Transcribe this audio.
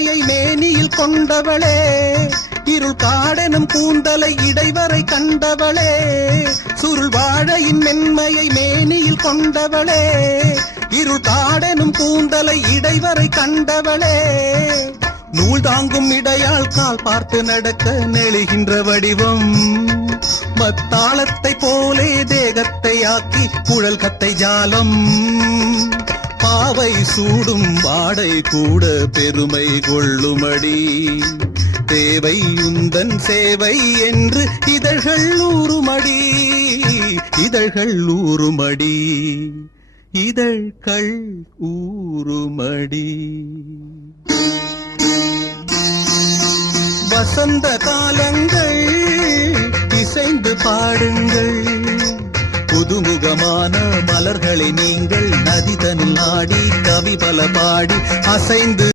மென்மையை மேனியில் கொண்டவளே, இருள் காடெனும் கூந்தலை இடைவரை கண்டவளே, சுருள் வாழையின் மென்மையை மேனியில் கொண்டவளே, இருள் காடெனும் கூந்தலை இடைவரை கண்டவளே, நூல் தாங்கும் இடையால் கால் பார்த்து நடக்க நெளிகின்ற வடிவம், மத்தாளத்தை போலே தேகத்தை ஆக்கி குழல் கத்தை ஜாலம், பாவை சூடும் வாடை கூட பெருமை கொள்ளுமடி, தேவை உந்தன் சேவை என்று இதழ்கள் ஊறுமடி, இதழ்கள் ஊறுமடி, இதழ்கள் ஊறுமடி. வசந்த காலங்கள் இசைந்து பாடுங்கள், புதுமுகமான மலர்களை நீங்கள் நதிதனில் நாடி கவி பல பாடி அசைந்து